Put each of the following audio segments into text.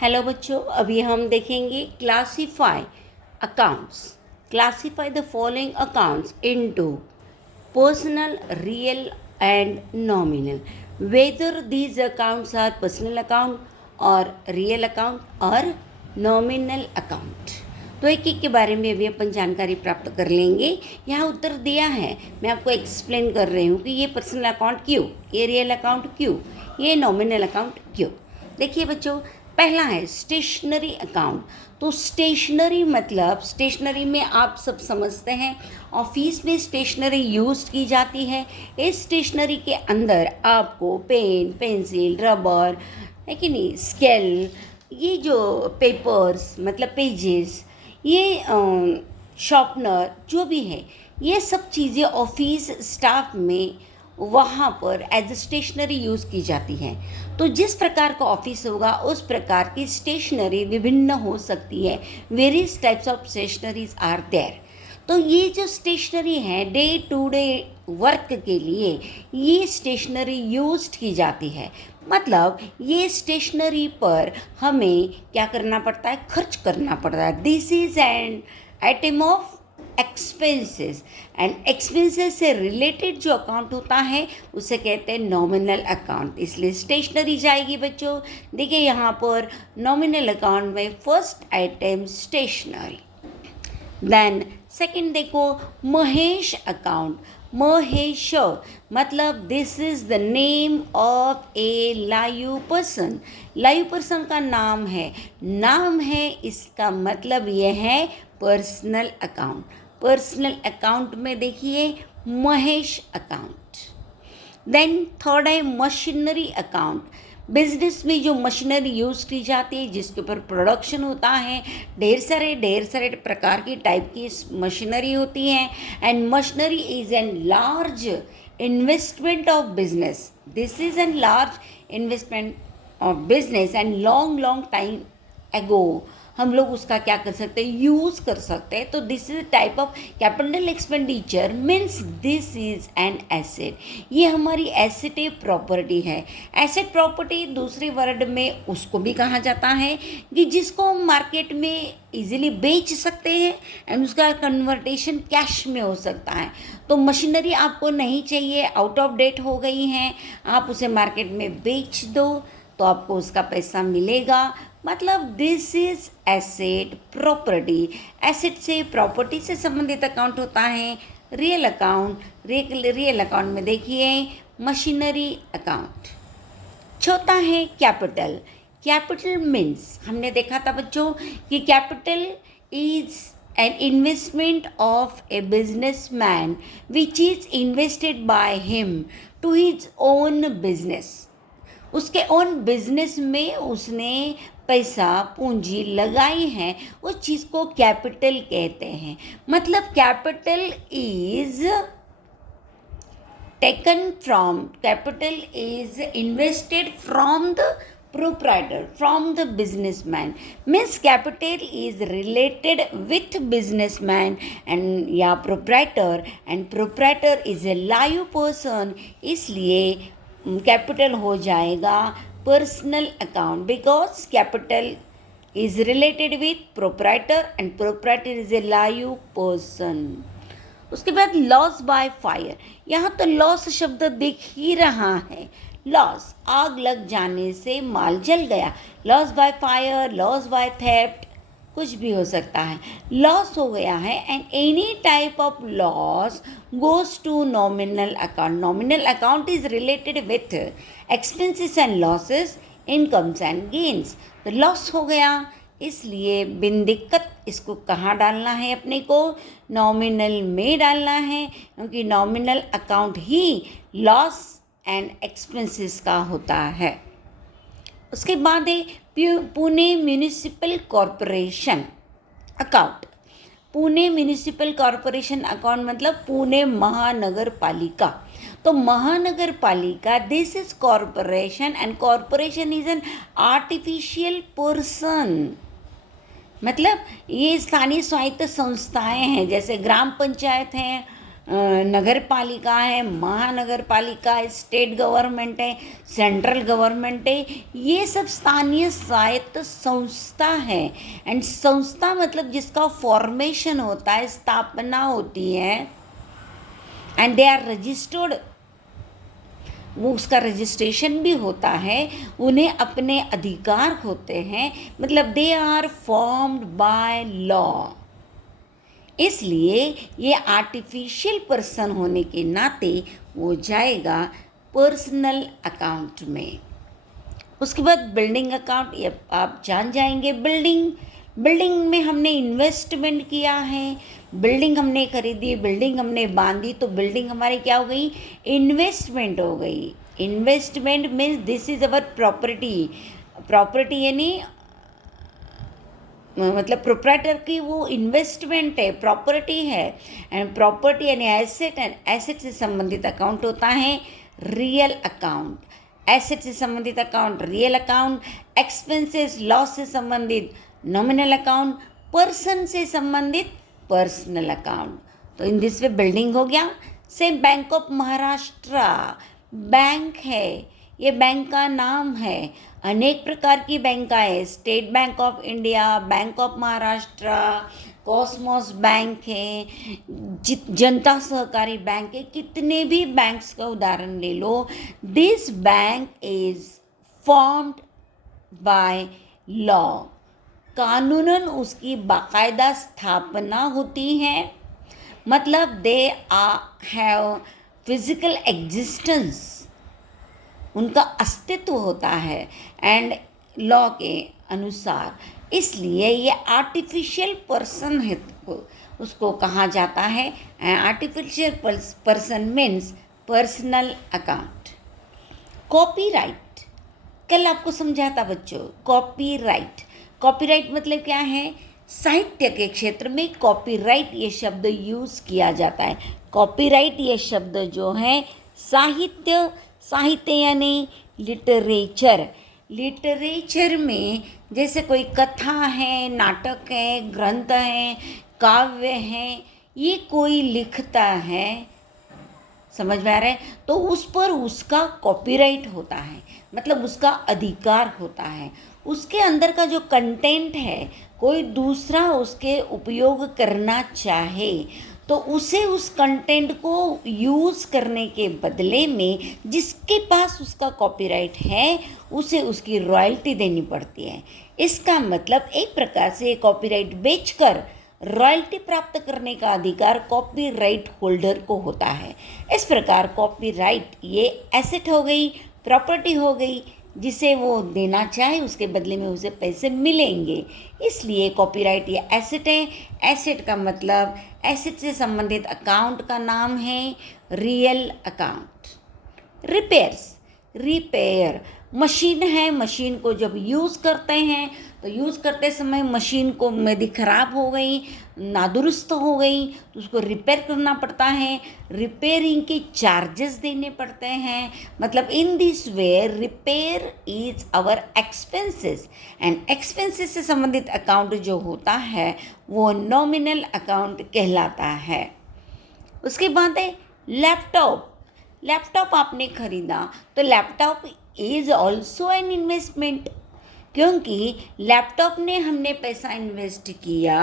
Hello बच्चों, अभी हम देखेंगे classify accounts. Classify the following accounts into personal, real and nominal. Whether these accounts are personal account और real account और nominal account. तो एक एक के बारे में भी अपन जानकारी प्राप्त कर लेंगे। यहाँ उत्तर दिया है, मैं आपको एक्सप्लेन कर रही हूँ कि ये पर्सनल अकाउंट क्यों, ये रियल अकाउंट क्यों, ये नॉमिनल अकाउंट क्यों। देखिए बच्चों, पहला है स्टेशनरी अकाउंट। तो स्टेशनरी मतलब स्टेशनरी में आप सब समझते हैं, ऑफिस में स्टेशनरी यूज की जाती है। इस स्टेशनरी के अंदर आपको पेन, पेंसिल, रबर है कि नहीं, स्केल, ये जो पेपर्स मतलब पेजेस, ये शॉर्पनर जो भी है, ये सब चीज़ें ऑफिस स्टाफ में वहाँ पर एज स्टेशनरी यूज़ की जाती हैं। तो जिस प्रकार का ऑफिस होगा उस प्रकार की स्टेशनरी विभिन्न हो सकती है। Various types of stationeries are there. तो ये जो स्टेशनरी है डे टू डे वर्क के लिए ये स्टेशनरी यूज्ड की जाती है। मतलब ये स्टेशनरी पर हमें क्या करना पड़ता है, खर्च करना पड़ता है। This is an item of expenses and expenses से रिलेटेड जो अकाउंट होता है उसे कहते हैं नॉमिनल अकाउंट। इसलिए स्टेशनरी जाएगी बच्चों। देखिए यहाँ पर नॉमिनल अकाउंट में first item stationery. Then second देखो महेश अकाउंट। महेश मतलब this is the name of a live person. Live person का नाम है, नाम है, इसका मतलब यह है पर्सनल अकाउंट। पर्सनल अकाउंट में देखिए महेश अकाउंट। देन थर्ड है मशीनरी अकाउंट। बिजनेस में जो मशीनरी यूज़ की जाती है, जिसके ऊपर प्रोडक्शन होता है, ढेर सारे प्रकार की टाइप की मशीनरी होती हैं। And machinery is an large investment of business. This is an large investment of business and long time एगो हम लोग उसका क्या कर सकते हैं, यूज़ कर सकते हैं। तो this is type of capital expenditure means this is an asset. ये हमारी एसेट प्रॉपर्टी है। एसेट प्रॉपर्टी दूसरे वर्ड में उसको भी कहा जाता है कि जिसको हम मार्केट में इजीली बेच सकते हैं एंड उसका कन्वर्टेशन कैश में हो सकता है। तो मशीनरी आपको नहीं चाहिए, आउट ऑफ डेट हो गई हैं, आप उसे मार्केट में बेच दो तो आपको उसका पैसा मिलेगा। मतलब this is asset property. Asset से, प्रॉपर्टी से संबंधित अकाउंट होता है रियल अकाउंट। रियल अकाउंट में देखिए मशीनरी अकाउंट। चौथा है कैपिटल। कैपिटल मीन्स हमने देखा था बच्चों कि capital is an investment of a businessman which is invested by him to his own business। उसके ओन बिजनेस में उसने पैसा पूंजी लगाई है, उस चीज़ को कैपिटल कहते हैं। मतलब capital is taken from, capital is invested from the proprietor, from the businessman, means capital is related with businessman and या proprietor, and proprietor is a live person, इसलिए कैपिटल हो जाएगा personal account because capital is related with proprietor and proprietor is a live person. उसके बाद loss by fire. यहाँ तो loss शब्द दिख ही रहा है। लॉस, आग लग जाने से माल जल गया। Loss by fire, loss by theft, कुछ भी हो सकता है। लॉस हो गया है and any type of loss goes to nominal account. Nominal account is related with expenses and losses, incomes and gains. तो लॉस हो गया, इसलिए बिन दिक्कत इसको कहाँ डालना है, अपने को नॉमिनल में डालना है, क्योंकि nominal account he loss and expenses का होता है। उसके बाद है Pune municipal corporation account. Pune municipal corporation account मतलब पुणे महानगर पालिका। तो महानगर पालिका this is corporation and corporation is an artificial person. मतलब ये स्थानीय स्वायत्त संस्थाएं हैं, जैसे ग्राम पंचायत हैं, नगर पालिका है, महानगर पालिका है, स्टेट गवर्नमेंट है, सेंट्रल गवर्नमेंट है, ये सब स्थानीय स्वायत्त संस्था है। एंड संस्था मतलब जिसका फॉर्मेशन होता है, स्थापना होती है, एंड दे आर रजिस्टर्ड, वो उसका रजिस्ट्रेशन भी होता है, उन्हें अपने अधिकार होते हैं, मतलब they are formed by law. इसलिए ये आर्टिफिशियल पर्सन होने के नाते वो जाएगा पर्सनल अकाउंट में। उसके बाद बिल्डिंग अकाउंट, ये आप जान जाएंगे। बिल्डिंग में हमने इन्वेस्टमेंट किया है, बिल्डिंग हमने खरीदी, बिल्डिंग हमने बांधी, तो बिल्डिंग हमारी क्या हो गई? इन्वेस्टमेंट हो गई। Investment means this is our property. Property यानी मतलब प्रोप्राइटर की वो इन्वेस्टमेंट है, प्रॉपर्टी है। एंड प्रॉपर्टी यानी एसेट, एंड एसेट से संबंधित अकाउंट होता है रियल अकाउंट। एसेट से संबंधित account real account, expenses loss से संबंधित नॉमिनल अकाउंट, पर्सन से संबंधित पर्सनल अकाउंट। तो इन दिस वे बिल्डिंग हो गया। Same bank of Maharashtra bank है, ये बैंक का नाम है। अनेक प्रकार की बैंक है, state bank of India, bank of Maharashtra, Cosmos bank है, जनता सहकारी बैंक है, कितने भी बैंक्स का उदाहरण ले लो। This bank is formed by law, कानूनन उसकी बाकायदा स्थापना होती है, मतलब दे हैव फिजिकल एग्जिस्टेंस, उनका अस्तित्व होता है एंड लॉ के अनुसार। इसलिए ये आर्टिफिशियल पर्सन है, उसको कहा जाता है artificial person means personal account. Copyright, कल आपको समझाता बच्चों, कॉपीराइट। कॉपीराइट मतलब क्या है? साहित्य के क्षेत्र में कॉपीराइट ये शब्द यूज़ किया जाता है। कॉपीराइट ये शब्द जो है साहित्य यानी लिटरेचर। लिटरेचर में जैसे कोई कथा है, नाटक है, ग्रंथ है, काव्य है, ये कोई लिखता है, समझ में आ रहा है, तो उस पर उसका कॉपीराइट होता है, मतलब उसका अधिकार होता है। उसके अंदर का जो कंटेंट है, कोई दूसरा उसके उपयोग करना चाहे तो उसे उस कंटेंट को यूज़ करने के बदले में जिसके पास उसका कॉपीराइट है उसे उसकी रॉयल्टी देनी पड़ती है। इसका मतलब एक प्रकार से कॉपीराइट बेचकर रॉयल्टी प्राप्त करने का अधिकार कॉपीराइट होल्डर को होता है। इस प्रकार कॉपीराइट ये एसेट हो गई, प्रॉपर्टी हो गई, जिसे वो देना चाहे उसके बदले में उसे पैसे मिलेंगे। इसलिए कॉपीराइट ये एसेट है। एसेट का मतलब एसेट से संबंधित अकाउंट का नाम है रियल अकाउंट। रिपेयर, मशीन है, मशीन को जब यूज़ करते हैं तो यूज़ करते समय मशीन को यदि खराब हो गई, नादुरुस्त हो गई, तो उसको रिपेयर करना पड़ता है, रिपेयरिंग के चार्जेस देने पड़ते हैं। मतलब in this way repair is our expenses, and expenses से संबंधित अकाउंट जो होता है वो नॉमिनल अकाउंट कहलाता है। उसके बाद है लैपटॉप। लैपटॉप आपने खरीदा तो laptop is also an investment, क्योंकि लैपटॉप ने हमने पैसा इन्वेस्ट किया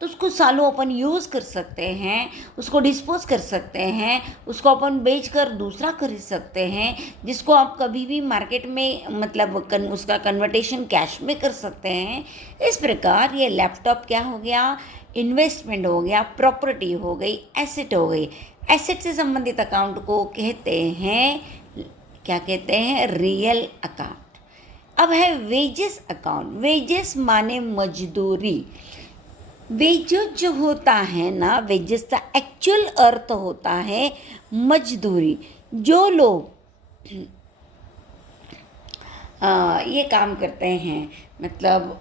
तो उसको सालों अपन यूज़ कर सकते हैं, उसको डिस्पोज कर सकते हैं, उसको अपन बेचकर दूसरा खरीद सकते हैं, जिसको आप कभी भी मार्केट में मतलब उसका कन्वर्टेशन कैश में कर सकते हैं। इस प्रकार ये लैपटॉप क्या हो गया? इन्वेस्टमेंट हो गया, प्रॉपर्टी हो गई, एसेट हो गई। एसेट से संबंधित अकाउंट को कहते हैं, क्या कहते हैं? Real account. अब है वेजेस अकाउंट। वेजेस माने मजदूरी। वेजेस जो होता है ना, वेजेस का एक्चुअल अर्थ होता है मजदूरी। जो लोग ये काम करते हैं, मतलब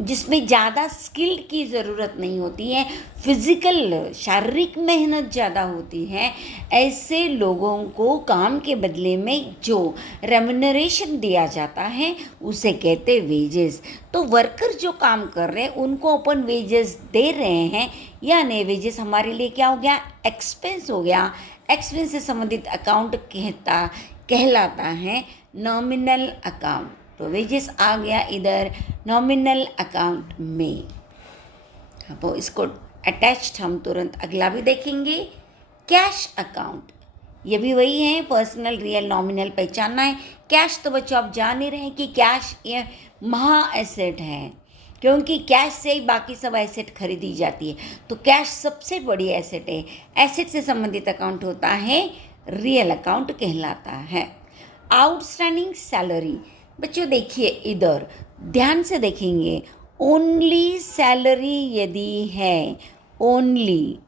जिसमें ज़्यादा स्किल्ड की ज़रूरत नहीं होती है, फिज़िकल शारीरिक मेहनत ज़्यादा होती है, ऐसे लोगों को काम के बदले में जो रेम्यूनरेशन दिया जाता है उसे कहते वेजेस। तो वर्कर जो काम कर रहे हैं उनको अपन वेजेस दे रहे हैं, यानी वेजेस हमारे लिए क्या हो गया, एक्सपेंस हो गया। एक्सपेंस से संबंधित अकाउंट कहलाता है नॉमिनल अकाउंट। तो वेजेस आ गया इधर नॉमिनल अकाउंट में। अब इसको अटैच्ड हम तुरंत अगला भी देखेंगे, कैश अकाउंट। ये भी वही है, पर्सनल रियल नॉमिनल पहचानना है। कैश तो बच्चों आप जान ही रहे हैं कि कैश ये महा एसेट है, क्योंकि कैश से ही बाकी सब एसेट खरीदी जाती है। तो कैश सबसे बड़ी एसेट है। एसेट से संबंधित अकाउंट होता है रियल अकाउंट कहलाता है। आउटस्टैंडिंग सैलरी, बच्चों देखिए इधर ध्यान से देखेंगे, ओनली सैलरी यदि है, ओनली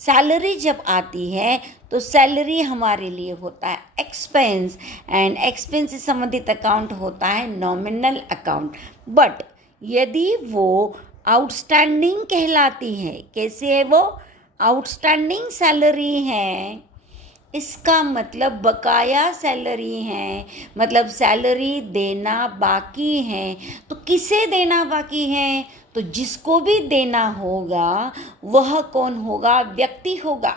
सैलरी जब आती है तो सैलरी हमारे लिए होता है एक्सपेंस, एंड एक्सपेंस से संबंधित अकाउंट होता है नॉमिनल अकाउंट। बट यदि वो आउटस्टैंडिंग कहलाती है, कैसे है वो, आउटस्टैंडिंग सैलरी है, इसका मतलब बकाया सैलरी है, मतलब सैलरी देना बाकी है। तो किसे देना बाकी है, तो जिसको भी देना होगा वह कौन होगा, व्यक्ति होगा,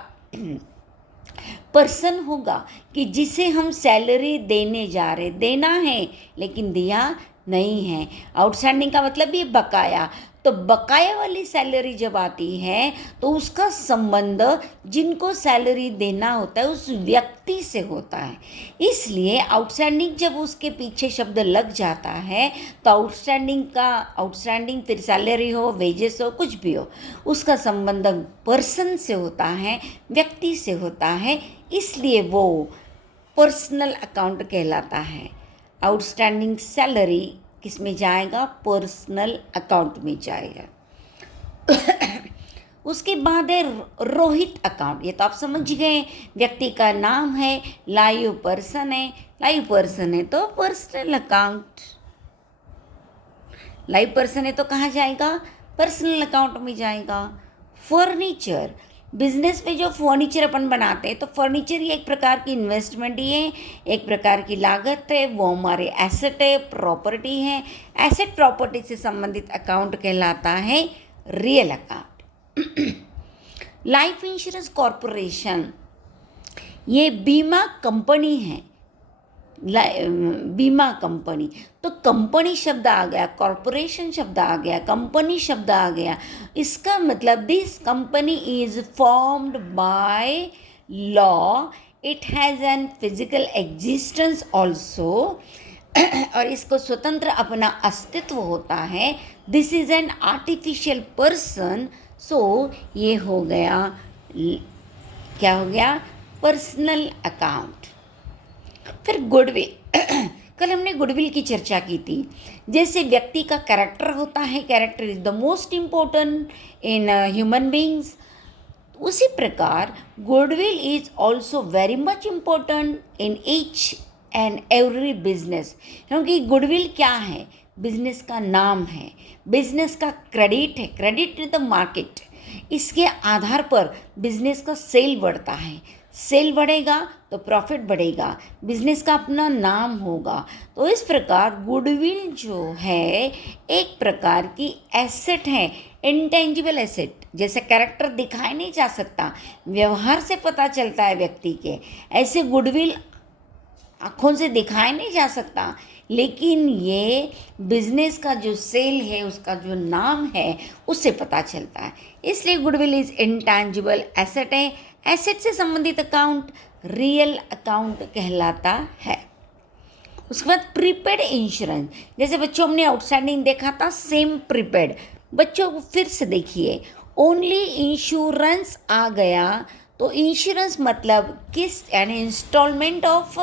पर्सन होगा, कि जिसे हम सैलरी देने जा रहे, देना है लेकिन दिया नहीं है। आउटस्टैंडिंग का मतलब ये बकाया। तो बकाया वाली सैलरी जब आती है तो उसका संबंध जिनको सैलरी देना होता है उस व्यक्ति से होता है। इसलिए आउटस्टैंडिंग जब उसके पीछे शब्द लग जाता है तो आउटस्टैंडिंग फिर सैलरी हो, वेजेस हो, कुछ भी हो, उसका संबंध पर्सन से होता है, व्यक्ति से होता है, इसलिए वो पर्सनल अकाउंट कहलाता है। आउटस्टैंडिंग सैलरी किस में जाएगा, पर्सनल अकाउंट में जाएगा। उसके बाद है रोहित अकाउंट। ये तो आप समझ गए, व्यक्ति का नाम है, लाइव पर्सन है, लाइव पर्सन है तो पर्सनल अकाउंट, लाइव पर्सन है तो कहाँ जाएगा, पर्सनल अकाउंट में जाएगा। फर्नीचर, बिजनेस में जो फर्नीचर अपन बनाते हैं तो फर्नीचर ये एक प्रकार की इन्वेस्टमेंट ही है, एक प्रकार की लागत है, वो हमारे एसेट है, प्रॉपर्टी है। एसेट प्रॉपर्टी से संबंधित अकाउंट कहलाता है real account. Life insurance corporation, ये बीमा कंपनी है, बीमा कंपनी। तो कंपनी शब्द आ गया, कॉरपोरेशन शब्द आ गया, कंपनी शब्द आ गया। इसका मतलब this company is formed by law, it has an physical existence also, और इसको स्वतंत्र अपना अस्तित्व होता है। This is an artificial person, so ये हो गया, क्या हो गया, पर्सनल अकाउंट। फिर गुडविल, कल हमने गुडविल की चर्चा की थी। जैसे व्यक्ति का कैरेक्टर होता है, character is the most important in human beings, उसी प्रकार goodwill is also very much important in each and every business. क्योंकि गुडविल क्या है, बिजनेस का नाम है, बिजनेस का क्रेडिट है, क्रेडिट इन द मार्केट। इसके आधार पर बिजनेस का सेल बढ़ता है, सेल बढ़ेगा तो प्रॉफिट बढ़ेगा, बिजनेस का अपना नाम होगा। तो इस प्रकार गुडविल जो है एक प्रकार की एसेट है, इंटेंजिबल एसेट। जैसे कैरेक्टर दिखाई नहीं जा सकता, व्यवहार से पता चलता है व्यक्ति के, ऐसे गुडविल आँखों से दिखाई नहीं जा सकता, लेकिन ये बिजनेस का जो सेल है, उसका जो नाम है, उससे पता चलता है। इसलिए गुडविल इज इंटेंजिबल एसेट है। एसेट से संबंधित अकाउंट रियल अकाउंट कहलाता है। उसके बाद प्रीपेड इंश्योरेंस, जैसे बच्चों हमने आउटस्टैंडिंग देखा था, सेम प्रीपेड। बच्चों फिर से देखिए, ओनली इंश्योरेंस आ गया तो इंश्योरेंस मतलब किस, यानी instalment of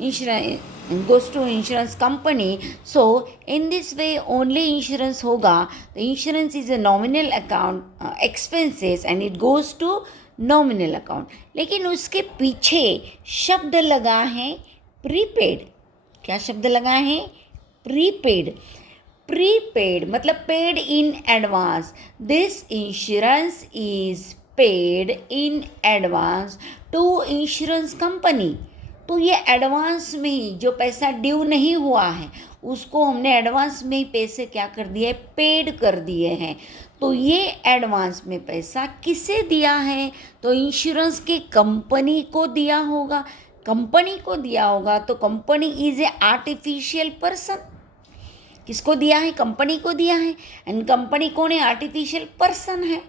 insurance goes to insurance company. So in this way only insurance होगा तो insurance is a nominal account expenses and it goes to nominal account. लेकिन उसके पीछे शब्द लगा है प्रीपेड। क्या शब्द लगा है, प्रीपेड। प्रीपेड मतलब paid in advance, this insurance is paid in advance to insurance company. तो ये एडवांस में ही जो पैसा ड्यू नहीं हुआ है उसको हमने एडवांस में ही पैसे क्या कर दिए, पेड कर दिए हैं। तो ये एडवांस में पैसा किसे दिया है, तो इंश्योरेंस की कंपनी को दिया होगा। कंपनी को दिया होगा तो company is a artificial person. किसको दिया है, कंपनी को दिया है, एंड कंपनी कौन है, आर्टिफिशियल पर्सन है।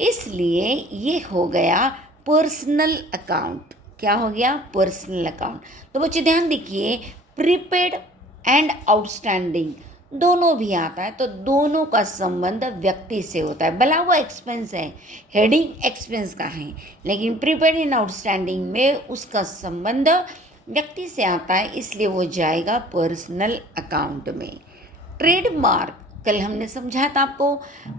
इसलिए ये हो गया पर्सनल अकाउंट। क्या हो गया, पर्सनल अकाउंट। तो बच्चे ध्यान देखिए, प्रीपेड एंड आउटस्टैंडिंग दोनों भी आता है, तो दोनों का संबंध व्यक्ति से होता है। भला वो एक्सपेंस है, हेडिंग एक्सपेंस का है, लेकिन प्रीपेड एंड आउटस्टैंडिंग में उसका संबंध व्यक्ति से आता है, इसलिए वो जाएगा पर्सनल अकाउंट में। ट्रेडमार्क कल हमने समझा था आपको,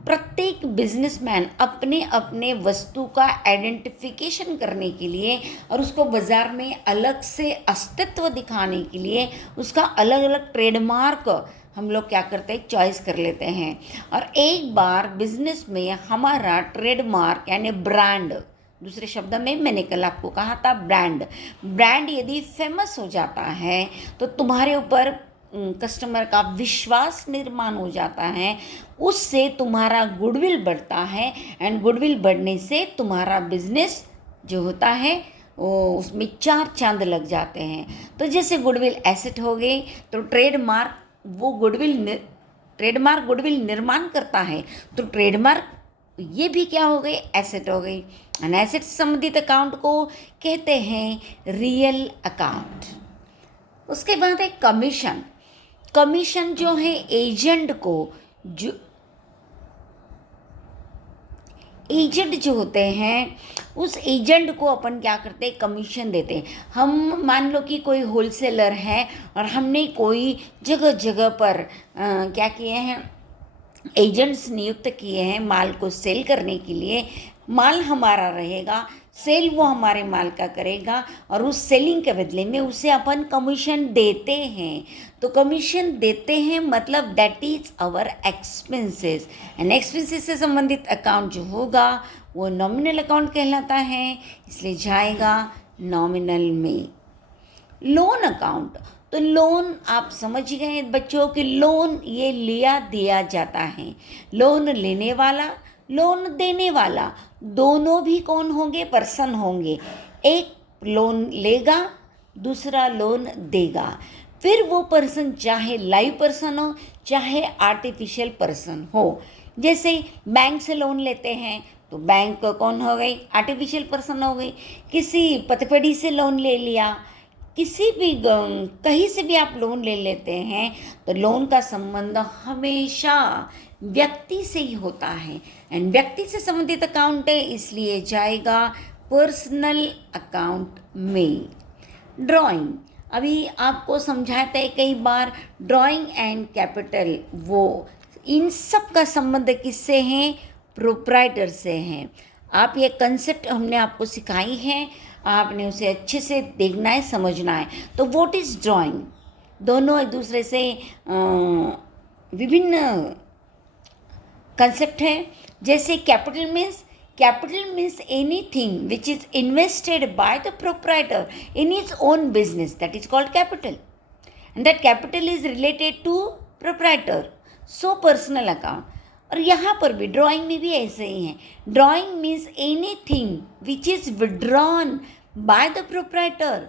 प्रत्येक बिजनेसमैन अपने अपने वस्तु का आइडेंटिफिकेशन करने के लिए और उसको बाज़ार में अलग से अस्तित्व दिखाने के लिए उसका अलग अलग ट्रेडमार्क हम लोग क्या करते हैं, चॉइस कर लेते हैं। और एक बार बिजनेस में हमारा ट्रेडमार्क यानी ब्रांड, दूसरे शब्द में मैंने कल आपको कहा था ब्रांड यदि फेमस हो जाता है तो तुम्हारे ऊपर कस्टमर का विश्वास निर्माण हो जाता है, उससे तुम्हारा गुडविल बढ़ता है, एंड गुडविल बढ़ने से तुम्हारा बिजनेस जो होता है वो उसमें 4 चांद लग जाते हैं। तो जैसे गुडविल एसेट हो गई, तो ट्रेडमार्क गुडविल निर्माण करता है, तो ट्रेडमार्क ये भी क्या हो गई, एसेट हो गई। एंड एसेट से संबंधित अकाउंट को कहते हैं रियल अकाउंट। उसके बाद है कमीशन। कमीशन जो है एजेंट को, जो एजेंट जो होते हैं उस एजेंट को अपन क्या करते हैं, कमीशन देते हैं। हम मान लो कि कोई होलसेलर है और हमने कोई जगह जगह पर क्या किए हैं, एजेंट्स नियुक्त किए हैं माल को सेल करने के लिए। माल हमारा रहेगा, सेल वो हमारे माल का करेगा, और उस सेलिंग के बदले में उसे अपन कमीशन देते हैं। तो कमीशन देते हैं मतलब that is our expenses, and expenses से संबंधित अकाउंट जो होगा वो नॉमिनल अकाउंट कहलाता है, इसलिए जाएगा नॉमिनल में। लोन अकाउंट, तो लोन आप समझ गए बच्चों कि लोन ये लिया दिया जाता है। लोन लेने वाला, लोन देने वाला, दोनों भी कौन होंगे, पर्सन होंगे। एक लोन लेगा, दूसरा लोन देगा। फिर वो पर्सन चाहे लाइव पर्सन हो चाहे आर्टिफिशियल पर्सन हो। जैसे बैंक से लोन लेते हैं तो बैंक कौन हो गई, आर्टिफिशियल पर्सन हो गई। किसी पतपेड़ी से लोन ले लिया, किसी भी कहीं से भी आप लोन ले लेते हैं तो लोन का संबंध हमेशा व्यक्ति से ही होता है, एंड व्यक्ति से संबंधित अकाउंट है, इसलिए जाएगा पर्सनल अकाउंट में। ड्राइंग, अभी आपको समझाते हैं कई बार, ड्राइंग एंड कैपिटल, वो इन सब का संबंध किससे है, प्रोप्राइटर से हैं। आप ये कंसेप्ट हमने आपको सिखाई है, आपने उसे अच्छे से देखना है, समझना है। तो व्हाट इज़ ड्राइंग, दोनों एक दूसरे से विभिन्न कंसेप्ट है। जैसे capital means anything which is invested by the proprietor in its own business, that is called capital, and that capital is related to proprietor, so personal account. और यहाँ पर भी ड्राइंग में भी ऐसे ही है। Drawing means anything which is withdrawn bye the proprietor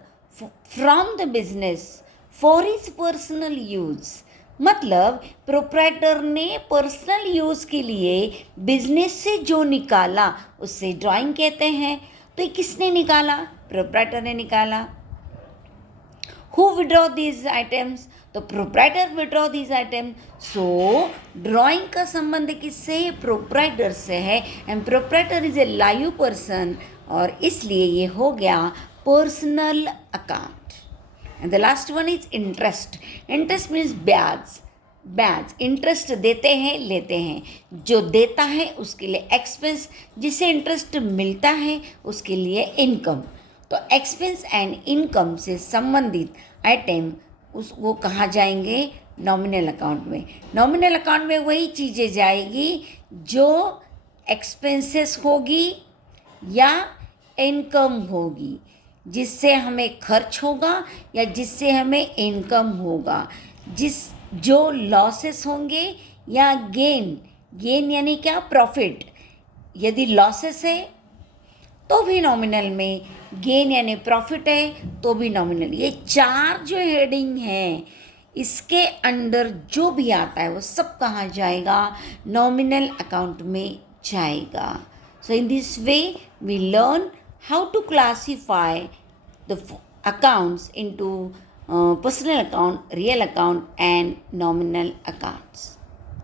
from the business for his personal use, मतलब proprietor ने पर्सनल यूज़ के लिए बिजनेस से जो निकाला उससे ड्राइंग कहते हैं। तो ये किसने निकाला, प्रोप्राइटर ने निकाला। हु विड्रॉ दीज आइटम्स, तो proprietor withdraw these item. So drawing का संबंध किससे, प्रोप्राइटर से है, and proprietor is a live person, और इसलिए ये हो गया personal account. And the last one is interest. Interest means ब्याज, इंटरेस्ट देते हैं, लेते हैं। जो देता है उसके लिए एक्सपेंस, जिसे इंटरेस्ट मिलता है उसके लिए इनकम। तो एक्सपेंस एंड इनकम से संबंधित आइटम वो कहाँ जाएंगे, नॉमिनल अकाउंट में। नॉमिनल अकाउंट में वही चीज़ें जाएगी जो एक्सपेंसेस होगी या इनकम होगी, जिससे हमें खर्च होगा या जिससे हमें इनकम होगा। जो लॉसेस होंगे या गेन यानी क्या, प्रॉफिट। यदि लॉसेस है तो भी नॉमिनल में, गेन यानी प्रॉफिट है तो भी नॉमिनल। ये 4 जो हेडिंग है इसके अंडर जो भी आता है वो सब कहाँ जाएगा, नॉमिनल अकाउंट में जाएगा। So in this way we learn how to classify the accounts into personal account, real account and nominal accounts.